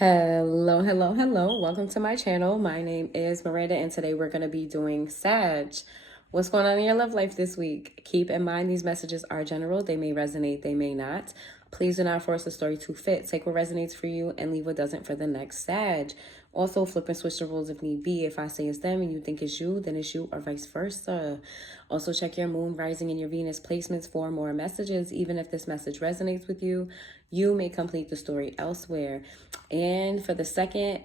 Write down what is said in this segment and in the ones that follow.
Hello, hello, hello. Welcome to my channel. My name is Miranda, and today we're going to be doing Sag. What's going on in your love life this week? Keep in mind these messages are general. They may resonate, they may not. Please do not force the story to fit. Take what resonates for you and leave what doesn't for the next Sag. Also, flip and switch the rules if need be. If I say it's them and you think it's you, then it's you, or vice versa. Also, check your moon, rising, and your Venus placements for more messages. Even if this message resonates with you, you may complete the story elsewhere. And for the second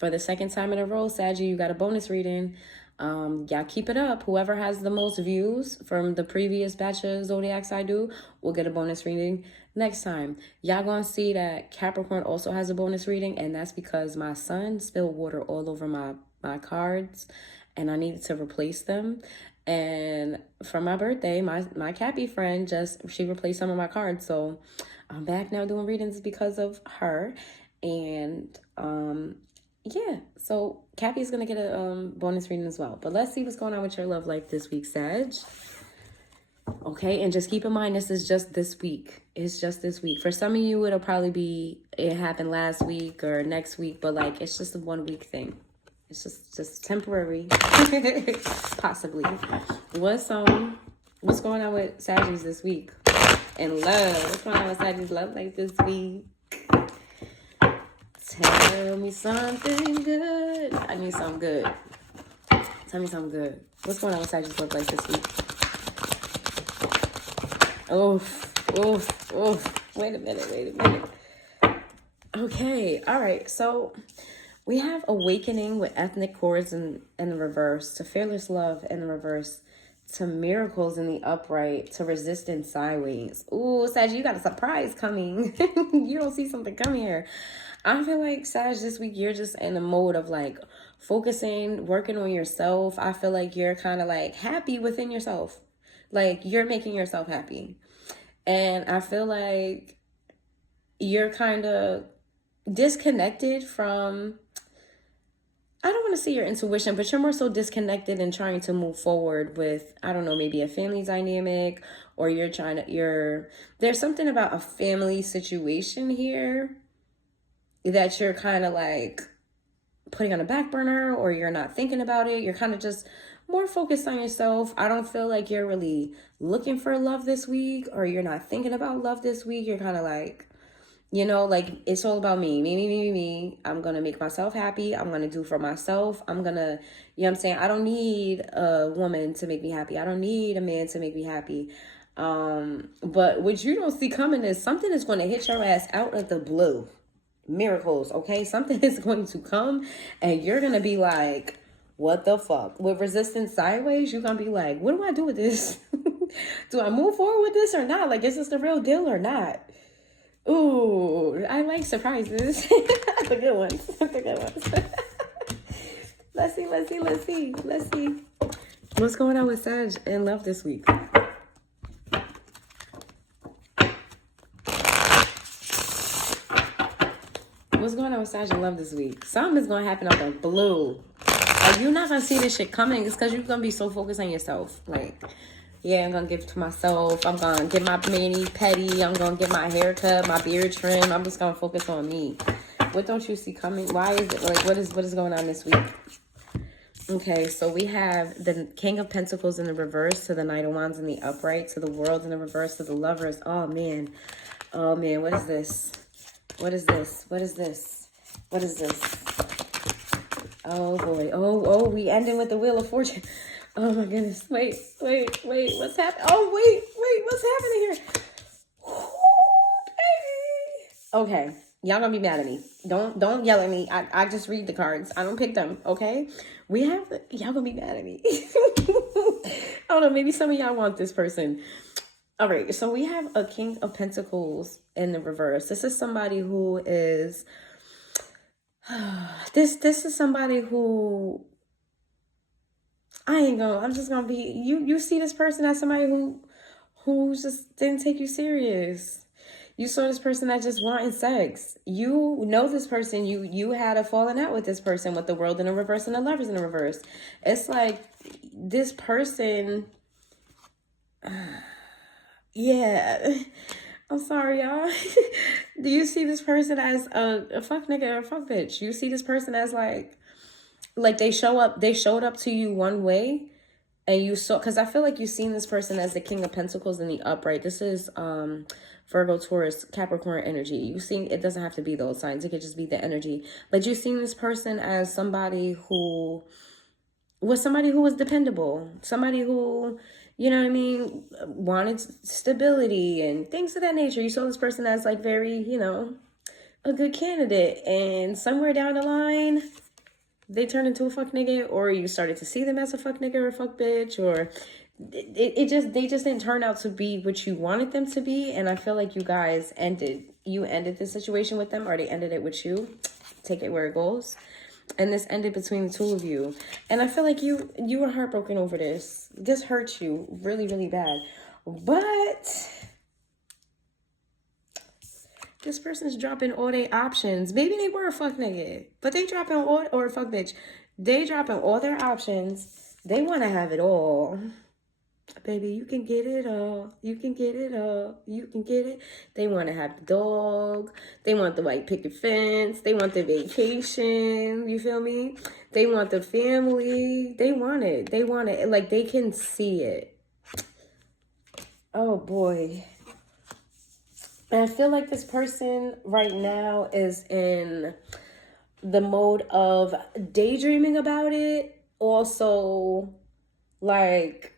time in a row, Saggy, you got a bonus reading. Y'all keep it up. Whoever has the most views from the previous batch of zodiacs I do will get a bonus reading next time. Y'all gonna see that Capricorn also has a bonus reading, and that's because my son spilled water all over my cards and I needed to replace them. And for my birthday, my Cappy friend she replaced some of my cards. So I'm back now doing readings because of her. And yeah, so Cappy's gonna get a bonus reading as well. But let's see what's going on with your love life this week, Sag. Okay, and just keep in mind this is just this week. It's just this week. For some of you, it'll probably be it happened last week or next week, but like it's just a 1 week thing. It's just temporary, possibly. What's going on with Saggies this week? And love. What's going on with Saggies love life this week? Tell me something good. I need something good. Tell me something good. What's going on with Saggies love life this week? Wait a minute. Okay, all right. So we have awakening with ethnic chords in the reverse, to fearless love in the reverse, to miracles in the upright, to resistance sideways. Ooh, Sag, you got a surprise coming. You don't see something coming here. I feel like, Sag, this week you're just in a mode of like focusing, working on yourself. I feel like you're kind of like happy within yourself. Like you're making yourself happy. And I feel like you're kind of disconnected from, I don't want to say your intuition, but you're more so disconnected and trying to move forward with, I don't know, maybe a family dynamic, or there's something about a family situation here that you're kind of like putting on a back burner, or you're not thinking about it. You're kind of just more focused on yourself. I don't feel like you're really looking for love this week, or you're not thinking about love this week. You're kind of like, you know, like it's all about me. I'm going to make myself happy. I'm going to do for myself. I'm going to, you know what I'm saying? I don't need a woman to make me happy. I don't need a man to make me happy. But what you don't see coming is something is going to hit your ass out of the blue. Miracles, okay? Something is going to come and you're going to be like, what the fuck? With resistance sideways, you're going to be like, what do I do with this? Do I move forward with this or not? Like, is this the real deal or not? Ooh, I like surprises. The good ones. The good ones. Let's see. What's going on with Sag in love this week? What's going on with Sag in love this week? Something is going to happen out of the blue. Like, you're not going to see this shit coming. It's because you're going to be so focused on yourself. Like, yeah, I'm going to give it to myself. I'm going to get my mani-pedi. I'm going to get my hair cut, my beard trim. I'm just going to focus on me. What don't you see coming? Why is it, like, what is going on this week? Okay, so we have the King of Pentacles in the reverse, to the Knight of Wands in the upright, to the World in the reverse, to the Lovers. Oh, man, what is this? What is this? Oh, boy. Oh, we ending with the Wheel of Fortune. Oh, my goodness. Wait. What's happening? Oh, wait. What's happening here? Ooh, baby. Okay. Y'all gonna be mad at me. Don't yell at me. I just read the cards. I don't pick them, okay? Y'all gonna be mad at me. I don't know. Maybe some of y'all want this person. All right. So we have a King of Pentacles in the reverse. This is somebody who is... This is somebody who... I'm just gonna be, you see this person as somebody who just didn't take you serious. You saw this person that just wanted sex. You know this person, you had a falling out with this person, with the World in the reverse and the Lovers in the reverse. It's like this person, yeah. I'm sorry, y'all. Do you see this person as a fuck nigga or a fuck bitch? You see this person as like they showed up to you one way, and you saw, because I feel like you've seen this person as the King of Pentacles in the upright. This is Virgo, Taurus, Capricorn energy. You see, it doesn't have to be those signs. It could just be the energy. But you've seen this person as somebody who was dependable. Somebody who, you know what I mean, wanted stability and things of that nature. You saw this person as like very, you know, a good candidate. And somewhere down the line, they turned into a fuck nigga, or you started to see them as a fuck nigga or a fuck bitch, or they just didn't turn out to be what you wanted them to be. And I feel like you guys ended the situation with them, or they ended it with you. Take it where it goes. And this ended between the two of you. And I feel like you were heartbroken over this. This hurt you really, really bad. But this person's dropping all their options. Maybe they were a fuck nigga, but they dropping all, or a fuck bitch. They dropping all their options. They want to have it all. Baby, you can get it all. You can get it all. You can get it. They want to have the dog. They want the white picket fence. They want the vacation. You feel me? They want the family. They want it. They want it. Like, they can see it. Oh, boy. And I feel like this person right now is in the mode of daydreaming about it. Also, like,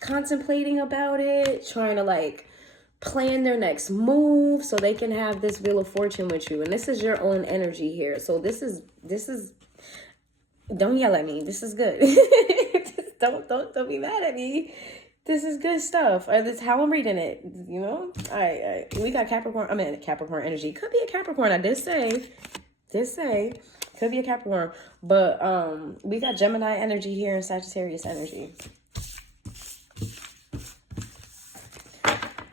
contemplating about it, trying to like plan their next move so they can have this Wheel of Fortune with you. And this is your own energy here. So this is don't yell at me. This is good. don't be mad at me. This is good stuff. That's how I'm reading it, you know? All right. We got Capricorn. I mean, Capricorn energy. Could be a Capricorn. I did say. Could be a Capricorn. But we got Gemini energy here and Sagittarius energy.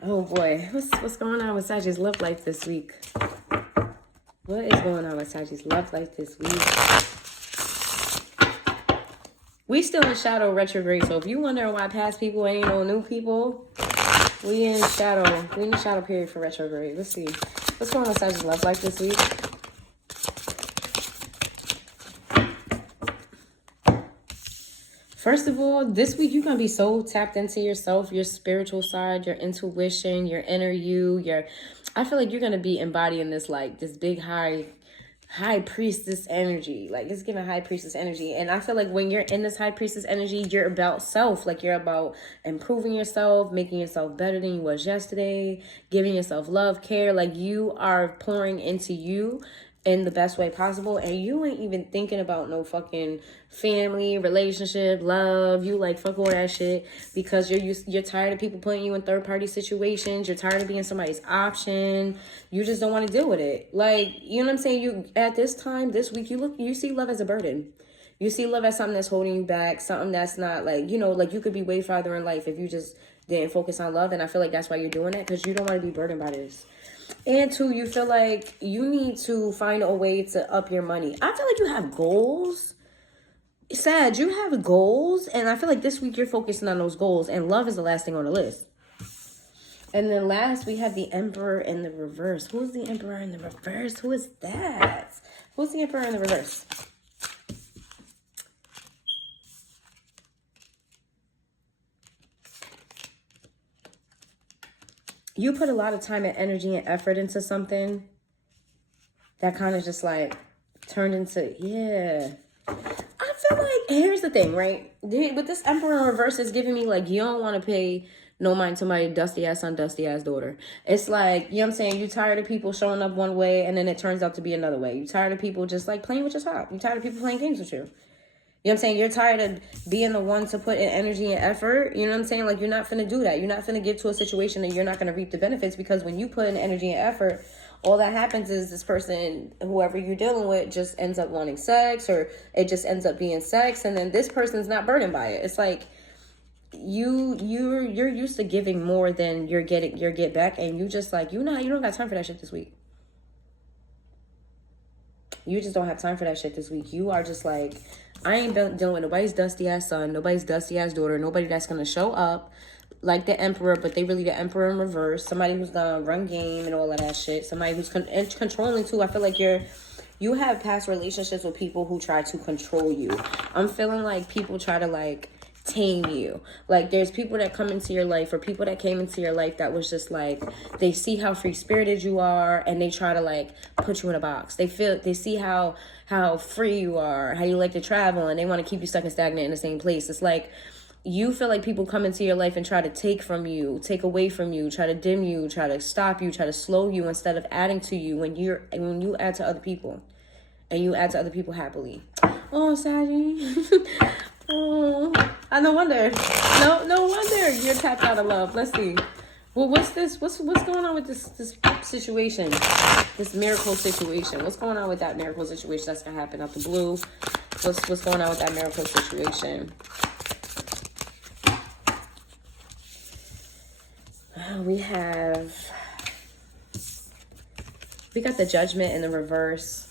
Oh boy, what's going on with Sagittarius' love life this week? What is going on with Sagittarius' love life this week? We still in shadow retrograde, so if you wonder why past people ain't no new people, we in shadow. We in the shadow period for retrograde. Let's see. What's going on with Sagittarius' love life this week? First of all, this week you're going to be so tapped into yourself, your spiritual side, your intuition, your inner you, I feel like you're going to be embodying this, like, this big high priestess energy. Like, it's giving high priestess energy. And I feel like when you're in this high priestess energy, you're about self. Like, you're about improving yourself, making yourself better than you was yesterday, giving yourself love, care. Like, you are pouring into you in the best way possible, and you ain't even thinking about no fucking family, relationship, love. You like, fuck all that shit, because you're tired of people putting you in third-party situations. You're tired of being somebody's option. You just don't want to deal with it. Like, you know what I'm saying? You, at this time, this week, you see love as a burden. You see love as something that's holding you back, something that's not, like, you know, like, you could be way farther in life if you just didn't focus on love. And I feel like that's why you're doing it, because you don't want to be burdened by this. And two, you feel like you need to find a way to up your money. I feel like you have goals. Sag, you have goals. And I feel like this week you're focusing on those goals. And love is the last thing on the list. And then last, we have the Emperor in the reverse. Who's the Emperor in the reverse? Who is that? Who's the Emperor in the reverse? You put a lot of time and energy and effort into something that kind of just like turned into, yeah. I feel like, here's the thing, right? With this Emperor in reverse, is giving me like, you don't want to pay no mind to my dusty ass son, dusty ass daughter. It's like, you know what I'm saying? You tired of people showing up one way and then it turns out to be another way. You tired of people just like playing with your top. You tired of people playing games with you. You know what I'm saying? You're tired of being the one to put in energy and effort. You know what I'm saying? Like, you're not finna do that. You're not finna get to a situation that you're not gonna reap the benefits, because when you put in energy and effort, all that happens is this person, whoever you're dealing with, just ends up wanting sex, or it just ends up being sex, and then this person's not burdened by it. It's like you're used to giving more than you're getting your get back, and you just like, you don't got time for that shit this week. You just don't have time for that shit this week. You are just like, I ain't dealing with nobody's dusty ass son, nobody's dusty ass daughter, nobody that's gonna show up like the emperor, but they really the emperor in reverse. Somebody who's gonna run game and all of that shit. Somebody who's controlling too. I feel like you have past relationships with people who try to control you. I'm feeling like people try to like tame you. Like there's people that come into your life, or people that came into your life that was just like, they see how free spirited you are and they try to like put you in a box. They see how free you are, how you like to travel, and they want to keep you stuck and stagnant in the same place. It's like you feel like people come into your life and try to take from you, take away from you, try to dim you, try to stop you, try to slow you instead of adding to you when you add to other people. And you add to other people happily. Oh, Saggy. Oh, no wonder. No wonder you're tapped out of love. Let's see. Well, what's this? What's going on with this situation? This miracle situation. What's going on with that miracle situation that's gonna happen out the blue? What's going on with that miracle situation? We got the Judgment in the reverse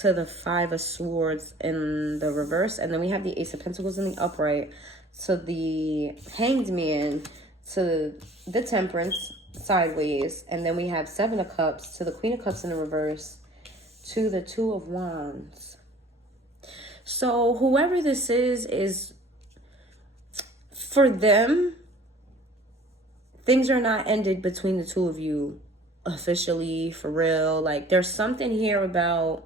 to the Five of Swords in the reverse, and then we have the Ace of Pentacles in the upright to the Hanged Man to the Temperance sideways, and then we have Seven of Cups to the Queen of Cups in the reverse to the Two of Wands. So whoever this is for them, things are not ended between the two of you officially, for real. Like there's something here about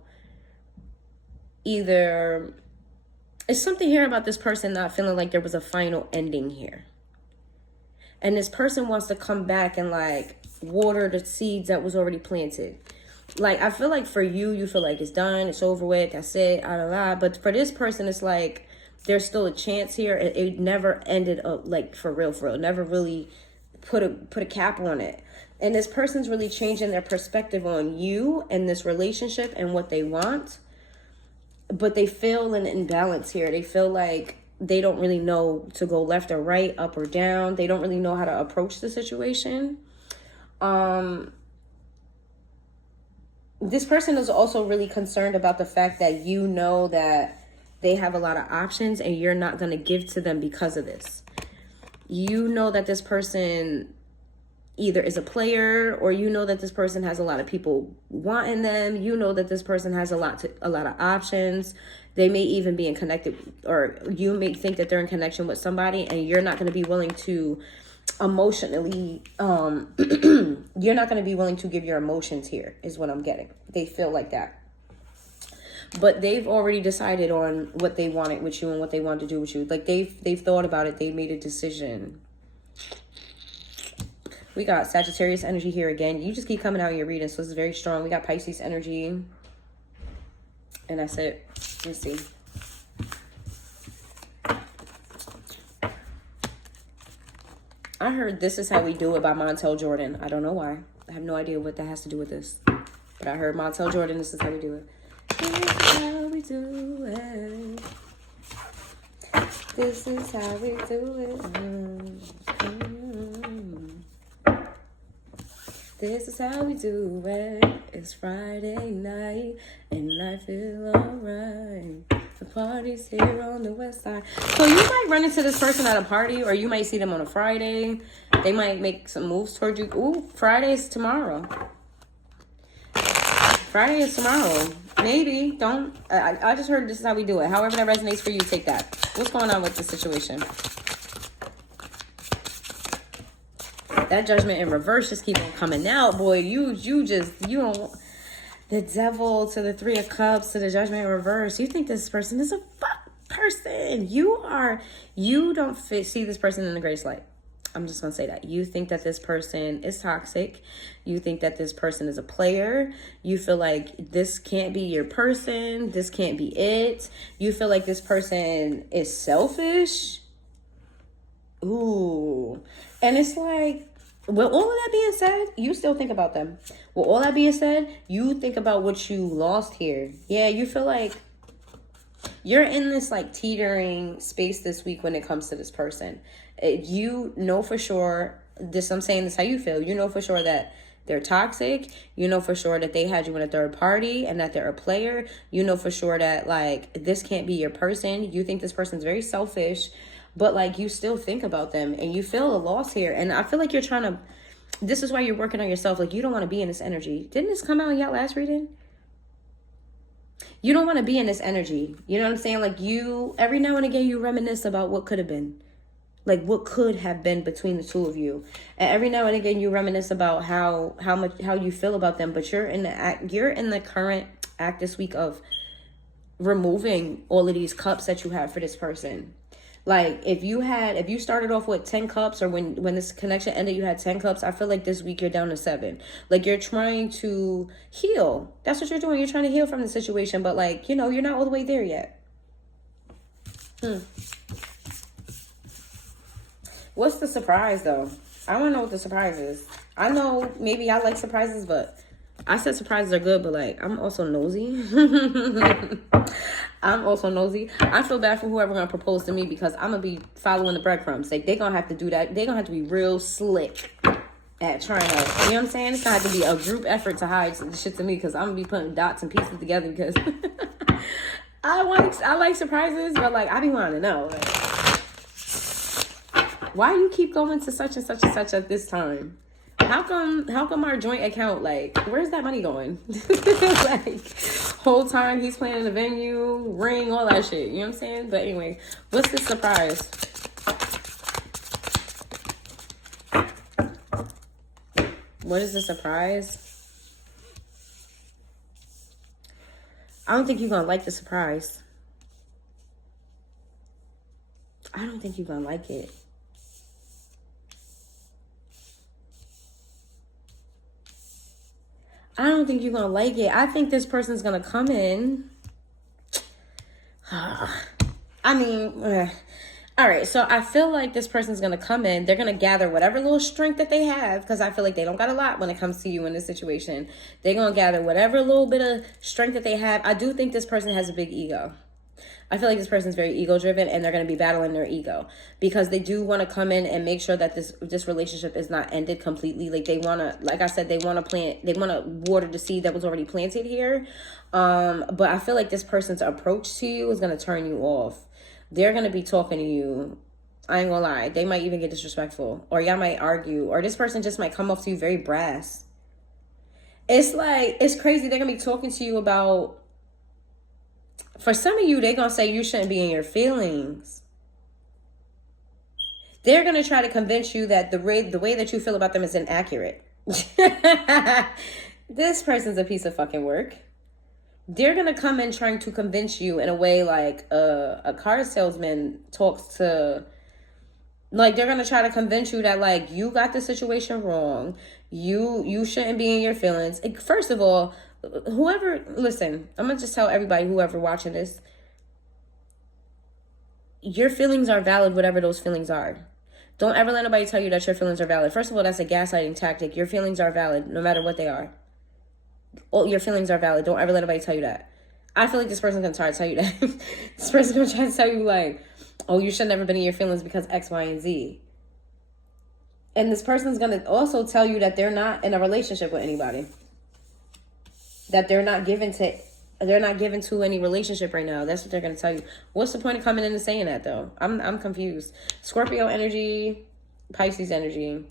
it's something here about this person not feeling like there was a final ending here. And this person wants to come back and like water the seeds that was already planted. Like I feel like for you feel like it's done, it's over with, that's it, but for this person it's like there's still a chance here. It never ended up, like for real, never really put a cap on it. And this person's really changing their perspective on you and this relationship and what they want. But they feel an imbalance here. They feel like they don't really know to go left or right, up or down. They don't really know how to approach the situation. This person is also really concerned about the fact that you know that they have a lot of options and you're not going to give to them because of this. You know that this person either is a player, or you know that this person has a lot of people wanting them. You know that this person has a lot of options. They may even be in connected, or you may think that they're in connection with somebody, and you're not going to be willing to emotionally, you're not going to be willing to give your emotions here, is what I'm getting. They feel like that. But they've already decided on what they wanted with you and what they wanted to do with you. Like they've thought about it. They made a decision. We got Sagittarius energy here again. You just keep coming out in your reading, so this is very strong. We got Pisces energy. And that's it. Let's see. I heard This Is How We Do It by Montel Jordan. I don't know why. I have no idea what that has to do with this. But I heard Montel Jordan, This Is How We Do It. This is how we do it. This is how we do it. This is how we do it. It's Friday night and I feel alright. The party's here on the west side. So you might run into this person at a party, or you might see them on a Friday. They might make some moves towards you. Ooh, Friday is tomorrow. Friday is tomorrow. Maybe. Don't. I just heard This Is How We Do It. However that resonates for you, take that. What's going on with the situation? That Judgment in reverse just keep on coming out, boy. You don't. The Devil to the Three of Cups to the Judgment in reverse. You think this person is a fuck person. You don't see this person in the greatest light. I'm just going to say that. You think that this person is toxic. You think that this person is a player. You feel like this can't be your person. This can't be it. You feel like this person is selfish. Ooh. And it's like, with all of that being said, you still think about them. With all that being said, you think about what you lost here. Yeah, you feel like you're in this like teetering space this week when it comes to this person. You know for sure, I'm saying this how you feel. You know for sure that they're toxic. You know for sure that they had you in a third party and that they're a player. You know for sure that like this can't be your person. You think this person's very selfish. but like you still think about them and you feel a loss here. And I feel like you're trying to, this is why you're working on yourself. Like you don't want to be in this energy. Didn't this come out in y'all last reading? You don't want to be in this energy. You know what I'm saying? Like you, every now and again, you reminisce about what could have been. Like what could have been between the two of you. And every now and again, you reminisce about how you feel about them. But you're in the current act this week of removing all of these cups that you have for this person. Like if you started off with 10 cups, or when this connection ended, you had 10 cups, I feel like this week you're down to 7. Like you're trying to heal. That's what you're doing. You're trying to heal from the situation. But like, you know, you're not all the way there yet. What's the surprise though? I want to know what the surprise is. I know maybe I like surprises, but I said surprises are good, but like I'm also nosy. I'm also nosy. I feel bad for whoever gonna propose to me because I'm gonna be following the breadcrumbs. Like they gonna have to do that. They gonna have to be real slick at trying to, you know what I'm saying? It's gonna have to be a group effort to hide the shit to me because I'm gonna be putting dots and pieces together because I like surprises, but like I be wanting to know. Like, why you keep going to such and such and such at this time? How come our joint account, like, where's that money going? Like, whole time he's playing in the venue, ring, all that shit. You know what I'm saying? But anyway, what's the surprise? What is the surprise? I don't think you're going to like the surprise. I don't think you're going to like it. I don't think you're going to like it. I think this person's going to come in. I mean, all right. So I feel like this person's going to come in. They're going to gather whatever little strength that they have, because I feel like they don't got a lot when it comes to you in this situation. They're going to gather whatever little bit of strength that they have. I do think this person has a big ego. I feel like this person's very ego driven, and they're going to be battling their ego because they do want to come in and make sure that this relationship is not ended completely. Like they want to, like I said, they want to water the seed that was already planted here. But I feel like this person's approach to you is going to turn you off. They're going to be talking to you. I ain't gonna lie. They might even get disrespectful, or y'all might argue, or this person just might come off to you very brass. It's like, it's crazy. They're going to be talking to you about, for some of you, they're going to say you shouldn't be in your feelings. They're going to try to convince you that the way that you feel about them is inaccurate. This person's a piece of fucking work. They're going to come in trying to convince you in a way like a car salesman talks to, like they're going to try to convince you that like you got the situation wrong. You shouldn't be in your feelings. First of all, whoever, listen, I'm gonna just tell everybody, whoever watching this, your feelings are valid, whatever those feelings are. Don't ever let nobody tell you that your feelings are valid. First of all, that's a gaslighting tactic. Your feelings are valid no matter what they are. All your feelings are valid. Don't ever let nobody tell you that. I feel like this person's gonna try to tell you that. This person's gonna try to tell you like, oh, you should never been in your feelings because X, Y, and Z. And this person's gonna also tell you that they're not in a relationship with anybody. That they're not given to any relationship right now. That's what they're going to tell you. What's the point of coming in and saying that though? I'm confused. Scorpio energy, Pisces energy.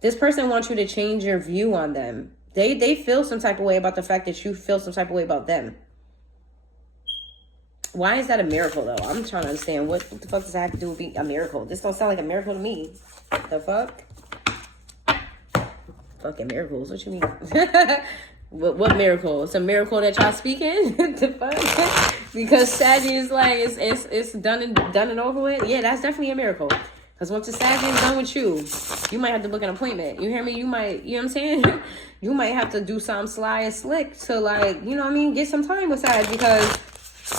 This person wants you to change your view on them. They feel some type of way about the fact that you feel some type of way about them. Why is that a miracle though? I'm trying to understand what the fuck does that have to do with being a miracle? This don't sound like a miracle to me. The fuck? Fucking miracles. What you mean? What miracle? It's a miracle that y'all speaking? The fuck? Because Saggy is like, it's done and over with. Yeah, that's definitely a miracle. Because once the Saggy is done with you, you might have to book an appointment. You hear me? You might, you know what I'm saying? You might have to do something sly and slick to like, you know what I mean? Get some time with Sag, because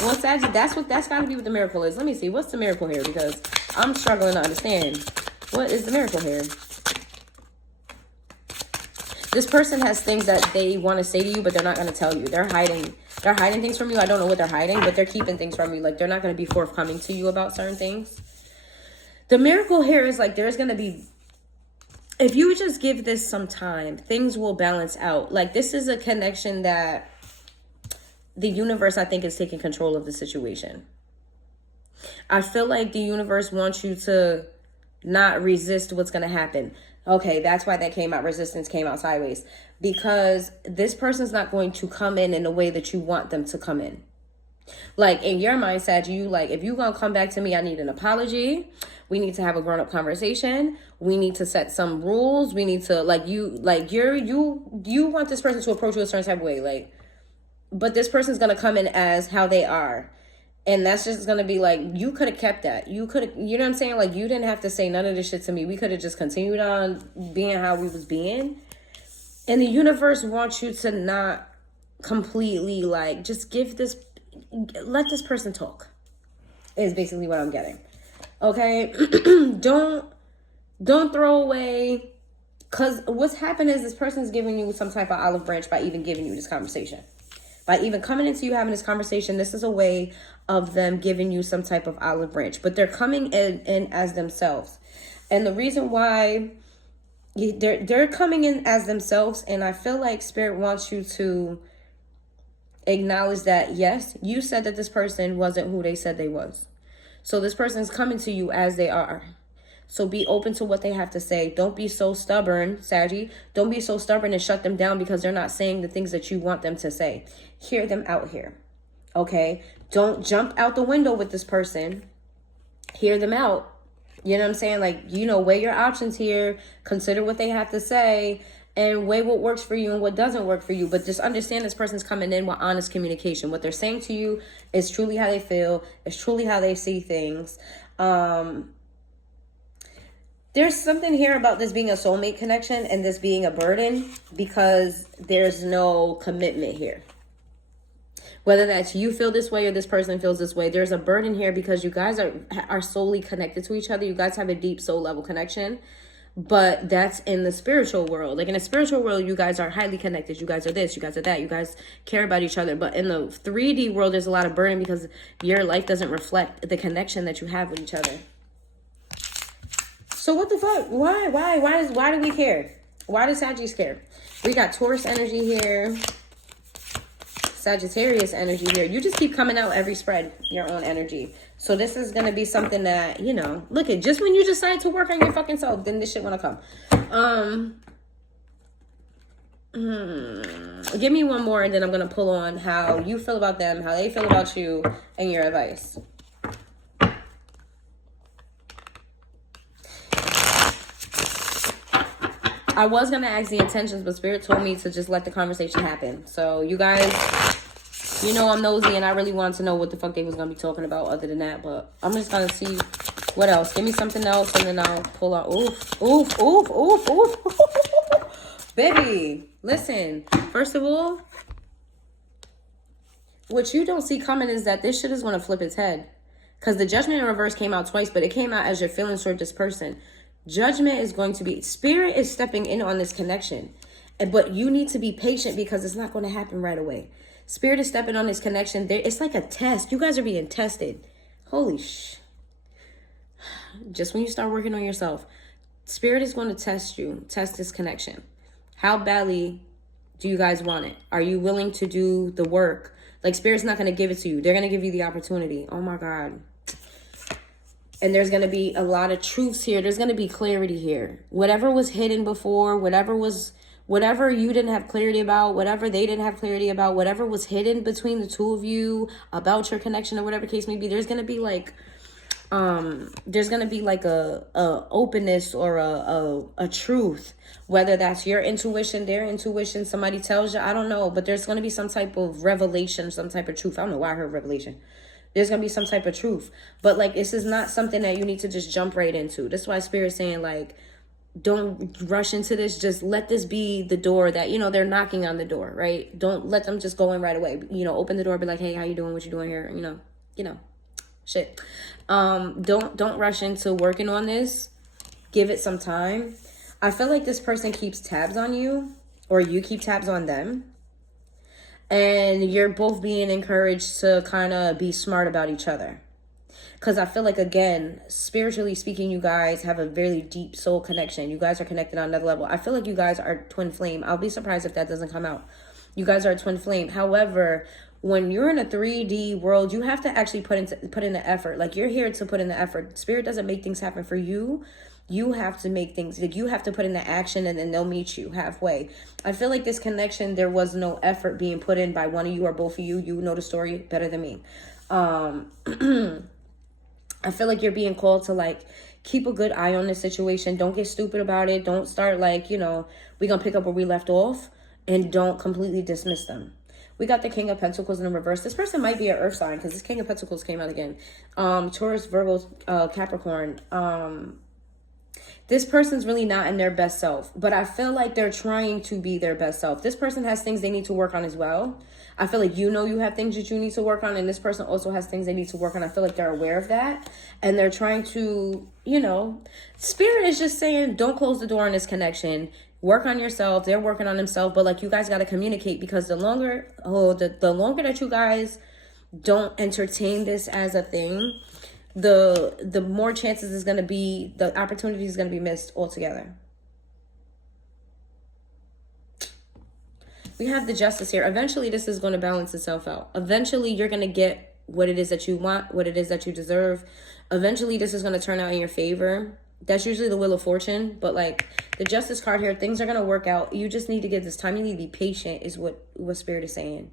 once Saggy, that's got to be what the miracle is. Let me see. What's the miracle here? Because I'm struggling to understand. What is the miracle here? This person has things that they want to say to you, but they're not going to tell you. They're hiding things from you. I don't know what they're hiding, but they're keeping things from you. Like, they're not going to be forthcoming to you about certain things. The miracle here is like, there's going to be, if you just give this some time, things will balance out. Like, this is a connection that the universe, I think, is taking control of the situation. I feel like the universe wants you to not resist what's going to happen. Okay, that's why that came out. Resistance came out sideways. Because this person's not going to come in the way that you want them to come in. Like, in your mindset, you like, if you're going to come back to me, I need an apology. We need to have a grown-up conversation. We need to set some rules. We need to, like, you want this person to approach you a certain type of way. Like, but this person's going to come in as how they are. And that's just going to be like, you could have kept that. You could have, you know what I'm saying? Like, you didn't have to say none of this shit to me. We could have just continued on being how we was being. And the universe wants you to not completely, like, just let this person talk. Is basically what I'm getting. Okay? Don't throw away. Because what's happened is this person's giving you some type of olive branch by even giving you this conversation. By even coming into you having this conversation, this is a way of them giving you some type of olive branch. But they're coming in as themselves. And the reason why they're coming in as themselves, and I feel like Spirit wants you to acknowledge that, yes, you said that this person wasn't who they said they was. So this person's coming to you as they are. So be open to what they have to say. Don't be so stubborn, Saggy. Don't be so stubborn and shut them down because they're not saying the things that you want them to say. Hear them out here. Okay? Don't jump out the window with this person. Hear them out. You know what I'm saying? Like, weigh your options here. Consider what they have to say. And weigh what works for you and what doesn't work for you. But just understand this person's coming in with honest communication. What they're saying to you is truly how they feel. It's truly how they see things. There's something here about this being a soulmate connection and this being a burden because there's no commitment here. Whether that's you feel this way or this person feels this way, there's a burden here because you guys are soully connected to each other. You guys have a deep soul level connection, but that's in the spiritual world. Like in the spiritual world, you guys are highly connected. You guys are this, you guys are that. You guys care about each other. But in the 3D world, there's a lot of burden because your life doesn't reflect the connection that you have with each other. So what the fuck? Why do we care? Why does Sagittarius care? We got Taurus energy here. Sagittarius energy here. You just keep coming out every spread, your own energy. So this is going to be something that, look at just when you decide to work on your fucking self, then this shit want to come. Give me one more and then I'm going to pull on how you feel about them, how they feel about you, and your advice. I was going to ask the intentions, but Spirit told me to just let the conversation happen. So you guys, I'm nosy and I really wanted to know what the fuck they was going to be talking about other than that. But I'm just going to see what else. Give me something else and then I'll pull out. Oof. Baby, listen. First of all, what you don't see coming is that this shit is going to flip its head. Because the Judgment in reverse came out twice, but it came out as your feelings toward this person. Judgment is going to be, Spirit is stepping in on this connection. But you need to be patient because it's not going to happen right away. Spirit is stepping on this connection. It's like a test. You guys are being tested. Holy sh. Just when you start working on yourself, Spirit is going to test you, test this connection. How badly do you guys want it? Are you willing to do the work? Like, Spirit's not going to give it to you. They're going to give you the opportunity. Oh my God. And there's going to be a lot of truths here. There's going to be clarity here. Whatever was hidden before, whatever you didn't have clarity about, whatever they didn't have clarity about, whatever was hidden between the two of you about your connection or whatever case may be, there's going to be like, a openness or a truth, whether that's your intuition, their intuition, somebody tells you, I don't know, but there's going to be some type of revelation, some type of truth. I don't know why I heard revelation. There's going to be some type of truth. But, like, this is not something that you need to just jump right into. That's why Spirit's saying, like, don't rush into this. Just let this be the door that, they're knocking on the door, right? Don't let them just go in right away. Open the door, be like, hey, how you doing? What you doing here? Shit. Don't rush into working on this. Give it some time. I feel like this person keeps tabs on you or you keep tabs on them. And you're both being encouraged to kind of be smart about each other. Because I feel like, again, spiritually speaking, you guys have a very deep soul connection. You guys are connected on another level. I feel like you guys are twin flame. I'll be surprised if that doesn't come out. You guys are a twin flame. However, when you're in a 3D world, you have to actually put in the effort. Like, you're here to put in the effort. Spirit doesn't make things happen for you. You have to make things, like, you have to put in the action, and then they'll meet you halfway. I feel like this connection, there was no effort being put in by one of you or both of you. You know the story better than me. I feel like you're being called to, like, keep a good eye on this situation. Don't get stupid about it. Don't start, like, you know, we're going to pick up where we left off, and don't completely dismiss them. We got the King of Pentacles in the reverse. This person might be an earth sign, because this King of Pentacles came out again. Taurus, Virgo, Capricorn. This person's really not in their best self, but I feel like they're trying to be their best self. This person has things they need to work on as well. I feel like, you know, you have things that you need to work on, and this person also has things they need to work on. I feel like they're aware of that, and they're trying to, you know, Spirit is just saying, don't close the door on this connection. Work on yourself. They're working on themselves, but, like, you guys got to communicate, because the longer that you guys don't entertain this as a thing, the more chances is going to be, the opportunity is going to be missed altogether. We have the Justice here. Eventually, this is going to balance itself out. Eventually, you're going to get what it is that you want, what it is that you deserve. Eventually, this is going to turn out in your favor. That's usually the Wheel of Fortune. But, like, the Justice card here, things are going to work out. You just need to give this time. You need to be patient, is what Spirit is saying.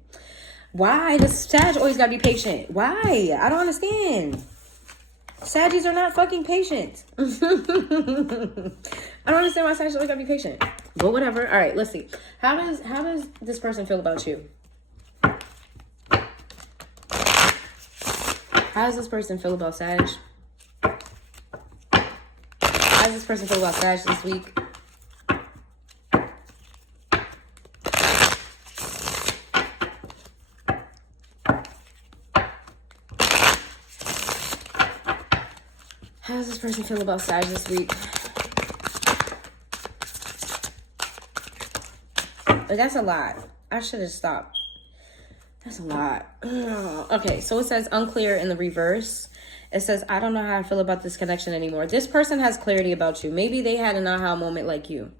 Why? The Sag always got to be patient. Why? I don't understand. Saggies are not fucking patient. I don't understand why Saggies always gotta be patient. But whatever. All right, let's see. How does this person feel about you? How does this person feel about Sag? How does this person feel about Sag this week? How does this person feel about Sag this week? That's a lot. I should have stopped. That's a lot. Okay, so it says unclear in the reverse. It says, I don't know how I feel about this connection anymore. This person has clarity about you. Maybe they had an aha moment like you.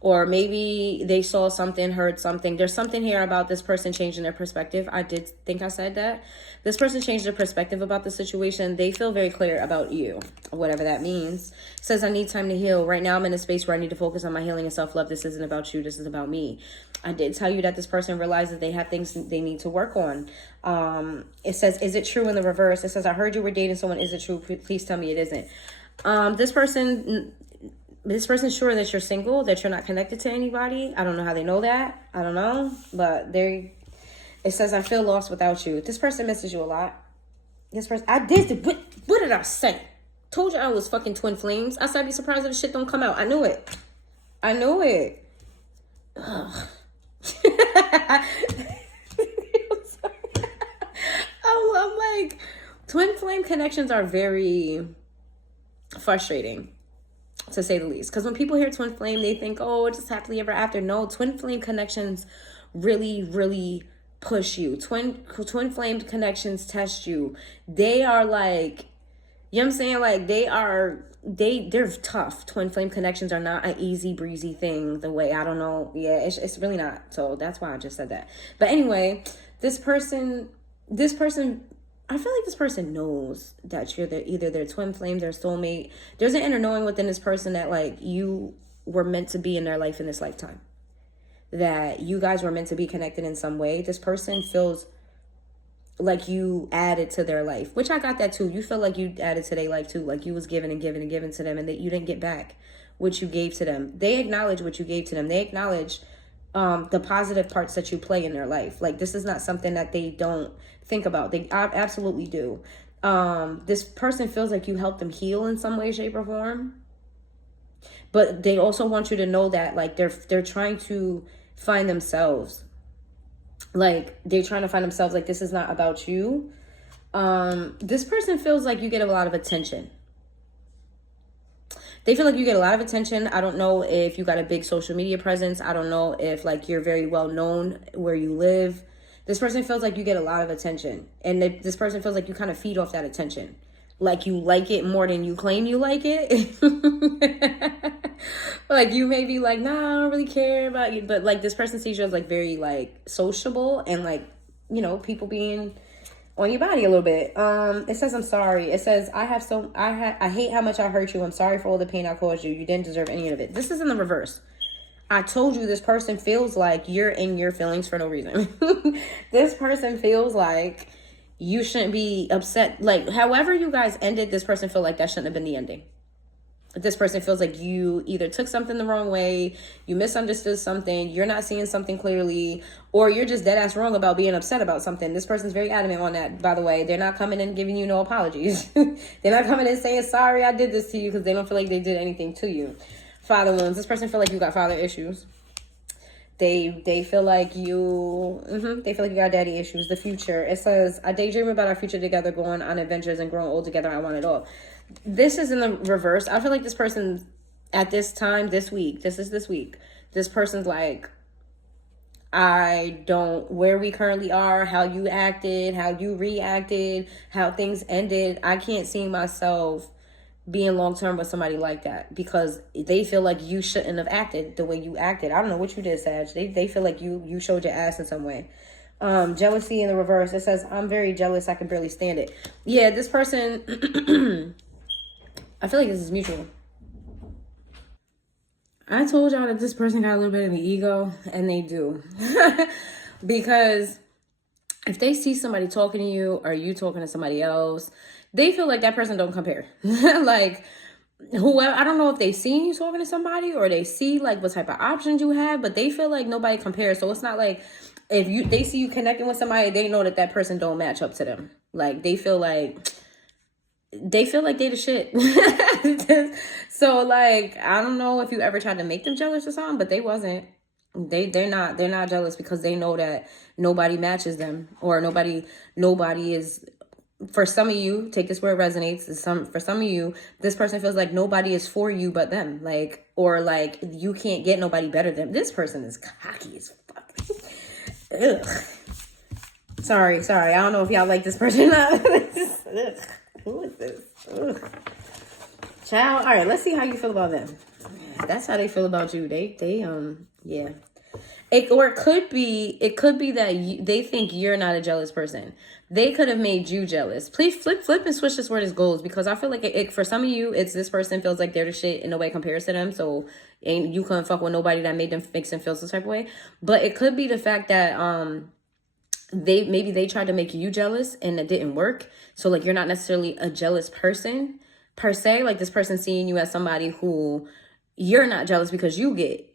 Or maybe they saw something, heard something. There's something here about this person changing their perspective. I did think I said that. This person changed their perspective about the situation. They feel very clear about you, whatever that means. It says, I need time to heal. Right now I'm in a space where I need to focus on my healing and self-love. This isn't about you. This is about me. I did tell you that this person realizes they have things they need to work on. It says, is it true in the reverse? It says, I heard you were dating someone. Is it true? Please tell me it isn't. This person's sure that you're single, that you're not connected to anybody. I don't know how they know that. I don't know. But it says, I feel lost without you. This person misses you a lot. What did I say? Told you I was fucking twin flames. I said I'd be surprised if the shit don't come out. I knew it. Ugh. I'm like, twin flame connections are very frustrating, to say the least. Because when people hear twin flame, they think, oh, it's just happily ever after. No, twin flame connections really, really push you. Twin flame connections test you. They are like, you know what I'm saying? Like, they're tough. Twin flame connections are not an easy breezy thing. The way, I don't know. Yeah, it's really not. So that's why I just said that. But anyway, this person, I feel like this person knows that you're either their twin flame, their soulmate. There's an inner knowing within this person that, like, you were meant to be in their life in this lifetime. That you guys were meant to be connected in some way. This person feels like you added to their life, which I got that too. You feel like you added to their life too. Like you was given and given and given to them, and that you didn't get back what you gave to them. They acknowledge what you gave to them. They acknowledge the positive parts that you play in their life. Like, this is not something that they don't think about. They absolutely do. This person feels like you helped them heal in some way, shape, or form. But they also want you to know that, like, they're trying to find themselves. Like, they're trying to find themselves. Like, this is not about you. This person feels like you get a lot of attention. They feel like you get a lot of attention. I don't know if you got a big social media presence. I don't know if, like, you're very well known where you live. This person feels like you get a lot of attention. And this person feels like you kind of feed off that attention. like you like it more than you claim you like it. Like you may be like, nah, I don't really care about you, but like this person sees you as like very like sociable and like, you know, people being on your body a little bit. It says, I'm sorry. It says, I hate how much I hurt you. I'm sorry for all the pain I caused you. You didn't deserve any of it. This is in the reverse. I told you this person feels like you're in your feelings for no reason. This person feels like you shouldn't be upset. Like, however you guys ended, this person feel like that shouldn't have been the ending. This person feels like you either took something the wrong way, you misunderstood something, you're not seeing something clearly, or you're just dead ass wrong about being upset about something. This person's very adamant on that, by the way. They're not coming in giving you no apologies. They're not coming in saying, sorry, I did this to you, because they don't feel like they did anything to you. Father wounds. This person feel like you got father issues. They feel like they feel like you got daddy issues. The future. It says, I daydream about our future together, going on adventures and growing old together. I want it all. This is in the reverse. I feel like this person at this time, this week, this person's like, where we currently are, how you acted, how you reacted, how things ended. I can't see myself being long-term with somebody like that, because they feel like you shouldn't have acted the way you acted. I don't know what you did, Sag. They feel like you showed your ass in some way. Jealousy in the reverse. It says, I'm very jealous. I can barely stand it. Yeah, this person, I feel like this is mutual. I told y'all that this person got a little bit of an ego, and they do. Because if they see somebody talking to you or you talking to somebody else, they feel like that person don't compare. Like, whoever, I don't know if they seen you talking to somebody or they see like what type of options you have, but they feel like nobody compares. So it's not like if they see you connecting with somebody, they know that person don't match up to them. Like they feel like they the shit. So like, I don't know if you ever tried to make them jealous or something, but they wasn't. They're not jealous because they know that nobody matches them, or nobody is. For some of you, take this where it resonates. For some of you, this person feels like nobody is for you but them. Like, or like you can't get nobody better than them. This person is cocky as fuck. Ugh. Sorry. I don't know if y'all like this person or not. Who is this? Ugh. Child. All right, let's see how you feel about them. That's how they feel about you. Yeah. It could be that they think you're not a jealous person. They could have made you jealous. Please flip and switch this word as goals, because I feel like for some of you, it's this person feels like they're the shit in no way compares to them. So you couldn't fuck with nobody that makes them feel some type of way. But it could be the fact that they tried to make you jealous and it didn't work. So like you're not necessarily a jealous person per se. Like this person seeing you as somebody who you're not jealous, because you get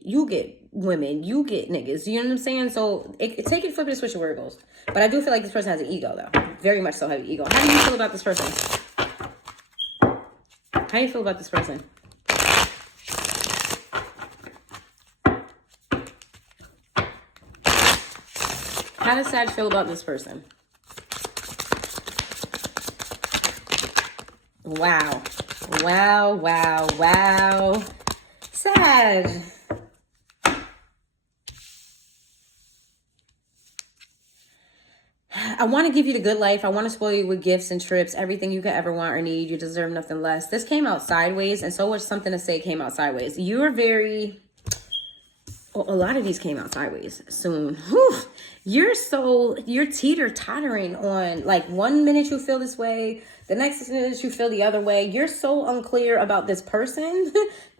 women, you get niggas, you know what I'm saying? So take it, flip it, switch it where it goes. But I do feel like this person has an ego, though. Very much so have an ego. How do you feel about this person? How do you feel about this person? How does Sag feel about this person? Wow. Sag. I want to give you the good life. I want to spoil you with gifts and trips, everything you could ever want or need. You deserve nothing less. This came out sideways, and so was something to say came out sideways. You're a lot of these came out sideways soon. Whew. You're teeter-tottering on, like, 1 minute you feel this way, the next minute you feel the other way. You're so unclear about this person,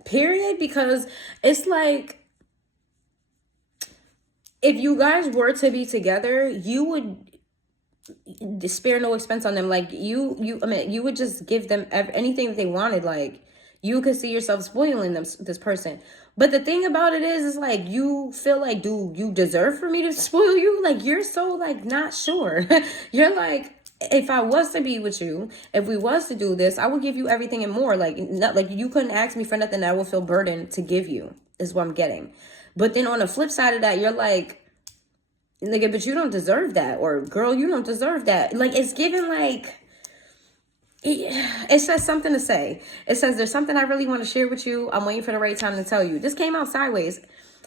period, because it's like, if you guys were to be together, you would spare no expense on them. Like you would just give them anything that they wanted. Like you could see yourself spoiling this person. But the thing about it is like you feel like, do you deserve for me to spoil you? Like you're so like not sure. You're like, if I was to be with you, if we was to do this, I would give you everything and more. Like you couldn't ask me for nothing that I would feel burdened to give you, is what I'm getting. But then on the flip side of that, you're like, nigga, but you don't deserve that. Or girl, you don't deserve that. Like, it's given like, it says something to say. It says, there's something I really want to share with you. I'm waiting for the right time to tell you. This came out sideways.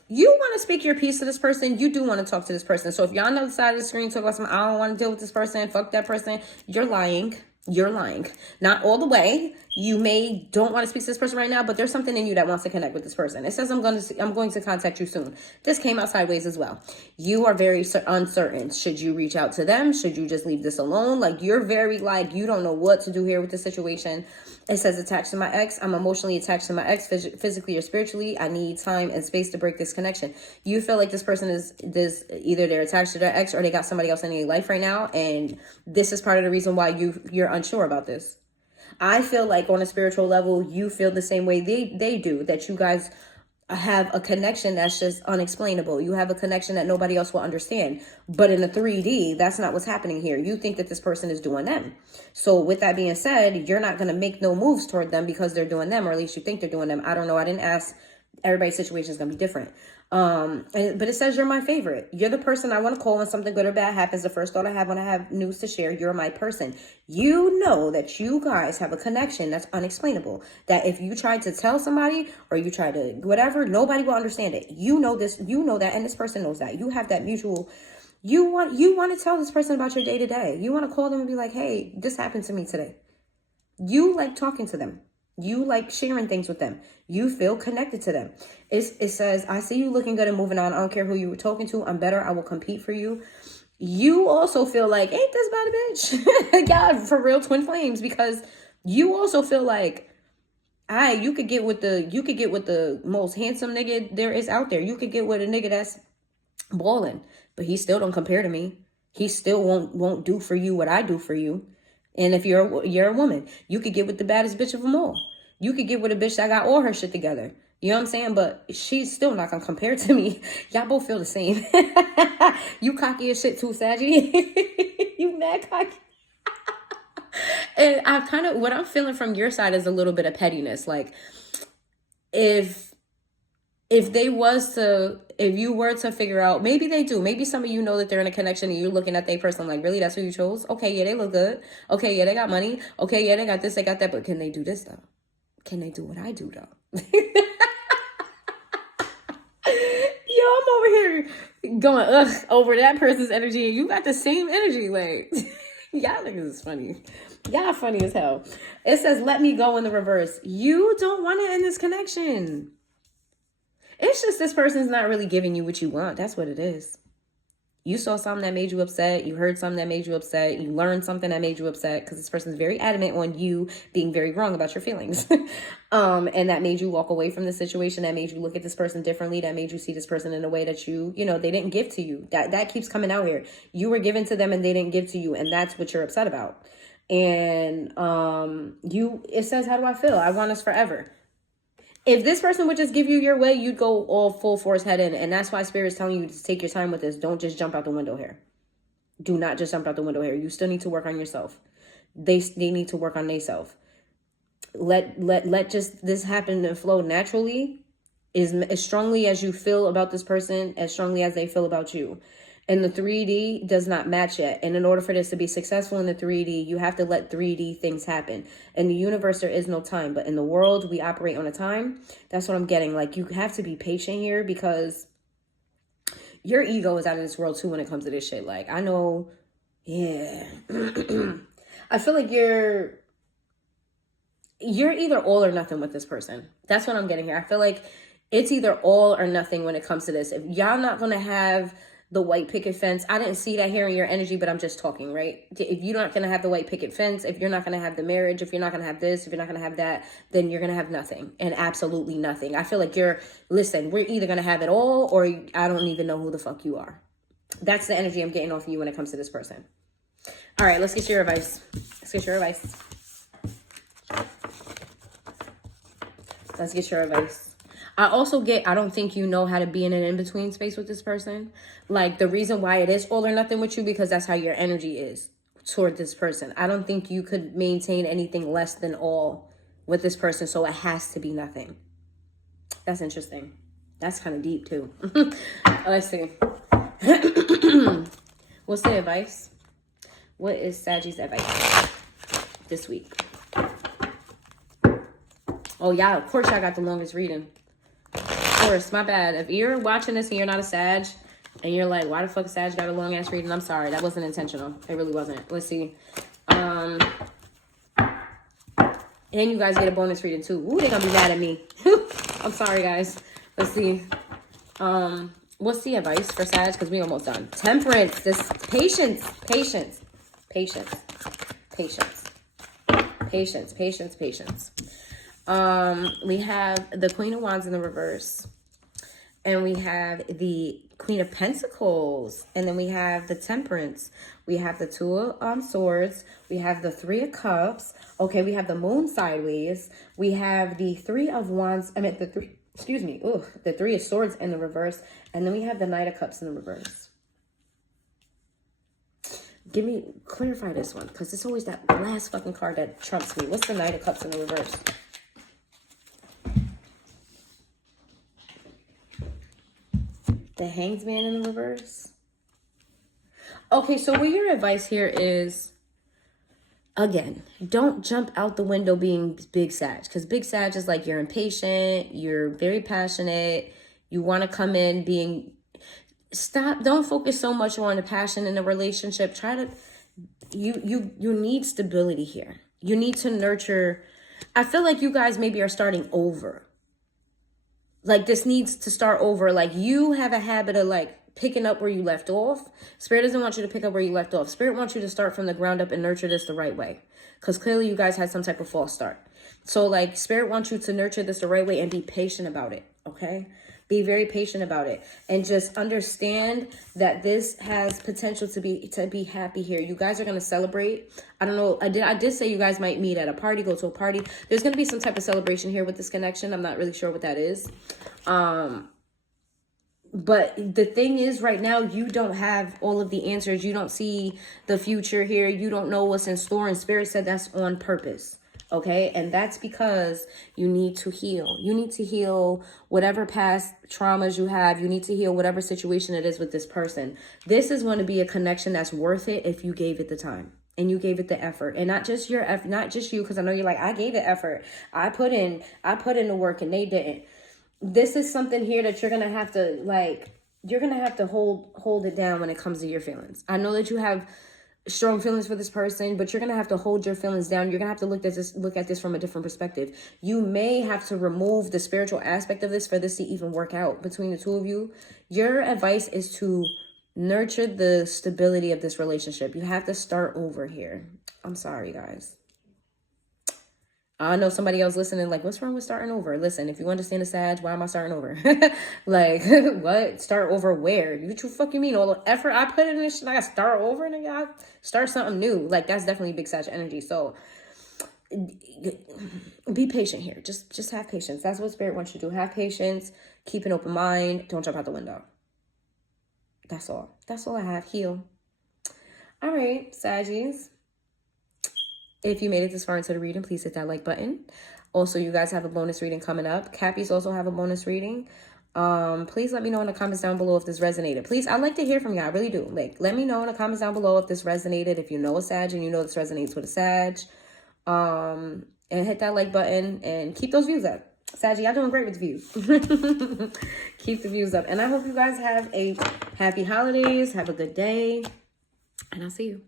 You want to speak your piece to this person. You do want to talk to this person. So if y'all on the other side of the screen talk about something, I don't want to deal with this person, fuck that person, you're lying. You're lying. Not all the way. You don't want to speak to this person right now, but there's something in you that wants to connect with this person. It says I'm going to contact you soon. This came out sideways as well. You are very uncertain. Should you reach out to them? Should you just leave this alone? Like, you're very like, you don't know what to do here with the situation. It says attached to my ex. I'm emotionally attached to my ex, physically or spiritually. I need time and space to break this connection. You feel like this person is either they're attached to their ex or they got somebody else in their life right now, and this is part of the reason why you're unsure about this. I feel like on a spiritual level, you feel the same way they do, that you guys have a connection that's just unexplainable. You have a connection that nobody else will understand. But in the 3D, that's not what's happening here. You think that this person is doing them. So with that being said, you're not going to make no moves toward them because they're doing them, or at least you think they're doing them. I don't know. I didn't ask. Everybody's situation is going to be different. But it says you're my favorite. You're the person I want to call when something good or bad happens. The first thought I have when I have news to share. You're my person. You know that you guys have a connection that's unexplainable. That if you try to tell somebody or you try to whatever, nobody will understand it. You know this. You know that, and this person knows that. You have that mutual. You want to tell this person about your day to day. You want to call them and be like, "Hey, this happened to me today." You like talking to them. You like sharing things with them. You feel connected to them. It says, I see you looking good and moving on. I don't care who you were talking to. I'm better. I will compete for you. You also feel like, ain't this about a bitch? God, for real, twin flames. Because you also feel like, you could get with the most handsome nigga there is out there. You could get with a nigga that's balling, but he still don't compare to me. He still won't do for you what I do for you. And if you're a woman, you could get with the baddest bitch of them all. You could get with a bitch that got all her shit together. You know what I'm saying? But she's still not gonna compare to me. Y'all both feel the same. You cocky as shit too, Saggy. You mad cocky. And what I'm feeling from your side is a little bit of pettiness. Like, if you were to figure out, maybe they do. Maybe some of you know that they're in a connection and you're looking at their person like, really, that's who you chose? Okay, yeah, they look good. Okay, yeah, they got money. Okay, yeah, they got this, they got that. But can they do this, though? Can they do what I do, though? Yo, I'm over here going, over that person's energy. And you got the same energy. Like, y'all niggas is funny. Y'all funny as hell. It says, let me go in the reverse. You don't want to end this connection. It's just this person's not really giving you what you want. That's what it is. You saw something that made you upset. You heard something that made you upset. You learned something that made you upset because this person's very adamant on you being very wrong about your feelings. And that made you walk away from the situation. That made you look at this person differently. That made you see this person in a way that they didn't give to you. That keeps coming out here. You were given to them and they didn't give to you. And that's what you're upset about. And it says, how do I feel? I want us forever. If this person would just give you your way, you'd go all full force head in. And that's why Spirit's telling you to take your time with this. Don't just jump out the window here. Do not just jump out the window here. You still need to work on yourself. They need to work on themselves. Let just this happen and flow naturally. Is as strongly as you feel about this person, as strongly as they feel about you. And the 3D does not match yet. And in order for this to be successful in the 3D, you have to let 3D things happen. In the universe, there is no time. But in the world, we operate on a time. That's what I'm getting. Like, you have to be patient here because your ego is out of this world, too, when it comes to this shit. Like, I know, yeah. I feel like you're either all or nothing with this person. That's what I'm getting here. I feel like it's either all or nothing when it comes to this. If y'all not going to have the white picket fence. I didn't see that here in your energy, but I'm just talking, right? If you're not going to have the white picket fence, if you're not going to have the marriage, if you're not going to have this, if you're not going to have that, then you're going to have nothing and absolutely nothing. I feel like we're either going to have it all or I don't even know who the fuck you are. That's the energy I'm getting off of you when it comes to this person. All right, let's get your advice. Let's get your advice. I don't think you know how to be in an in-between space with this person. Like, the reason why it is all or nothing with you, because that's how your energy is toward this person. I don't think you could maintain anything less than all with this person, so it has to be nothing. That's interesting. That's kind of deep, too. Let's see. What's the advice? What is Sagi's advice this week? Oh, yeah, of course I got the longest reading. Of course, my bad. If you're watching this and you're not a Sag, and you're like, why the fuck is Sag got a long ass reading? I'm sorry, that wasn't intentional. It really wasn't. Let's see. And you guys get a bonus reading too. Ooh, they're gonna be mad at me. I'm sorry, guys. Let's see. What's the advice for Sag? Because we almost done. Temperance. This patience. Patience. Patience. Patience. Patience. Patience. Patience. We have the Queen of Wands in the reverse. And we have the Queen of Pentacles. And then we have the Temperance. We have the Two of Swords. We have the Three of Cups. Okay, we have the Moon sideways. We have the Three of Wands. I mean, the Three, excuse me. Ooh, the Three of Swords in the reverse. And then we have the Knight of Cups in the reverse. Clarify this one. Because it's always that last fucking card that trumps me. What's the Knight of Cups in the reverse? The Hanged Man in the reverse. Okay, so what your advice here is, again, don't jump out the window being Big Sag. Because Big Sag is like you're impatient, you're very passionate, you want to come in being... Stop, don't focus so much on the passion in the relationship. Try to... You need stability here. You need to nurture... I feel like you guys maybe are starting over. Like, this needs to start over. Like, you have a habit of, like, picking up where you left off. Spirit doesn't want you to pick up where you left off. Spirit wants you to start from the ground up and nurture this the right way. Because clearly you guys had some type of false start. So, like, Spirit wants you to nurture this the right way and be patient about it, okay? Be very patient about it. And just understand that this has potential to be happy here. You guys are going to celebrate. I don't know. I did say you guys might meet at a party, go to a party. There's going to be some type of celebration here with this connection. I'm not really sure what that is. But the thing is, right now, you don't have all of the answers. You don't see the future here. You don't know what's in store. And Spirit said that's on purpose. Okay, and that's because you need to heal. You need to heal whatever past traumas you have. You need to heal whatever situation it is with this person. This is going to be a connection that's worth it if you gave it the time and you gave it the effort. And not just your effort, not just you, because I know you're like, I gave it effort. I put in the work and they didn't. This is something here that you're going to have to, like, you're going to have to hold it down when it comes to your feelings. I know that you have strong feelings for this person, but you're gonna have to hold your feelings down. You're gonna have to look at this from a different perspective. You may have to remove the spiritual aspect of this for this to even work out between the two of you. Your advice is to nurture the stability of this relationship. You have to start over here. I'm sorry, guys. I know somebody else listening like, what's wrong with starting over? Listen, if you understand the Sag, why am I starting over? Like, what? Start over where? What you fucking mean? All the effort I put in this shit, I gotta start over and I gotta start something new. Like, that's definitely big Sag energy. So, be patient here. Just have patience. That's what Spirit wants you to do. Have patience. Keep an open mind. Don't jump out the window. That's all. That's all I have. Heal. All right, Saggies. If you made it this far into the reading, please hit that like button. Also, you guys have a bonus reading coming up. Cappies also have a bonus reading. Please let me know in the comments down below if this resonated. Please, I'd like to hear from you. I really do. Like, let me know in the comments down below if this resonated. If you know a Sag and you know this resonates with a Sag. And hit that like button and keep those views up. Saggy, y'all doing great with the views. Keep the views up. And I hope you guys have a happy holidays. Have a good day. And I'll see you.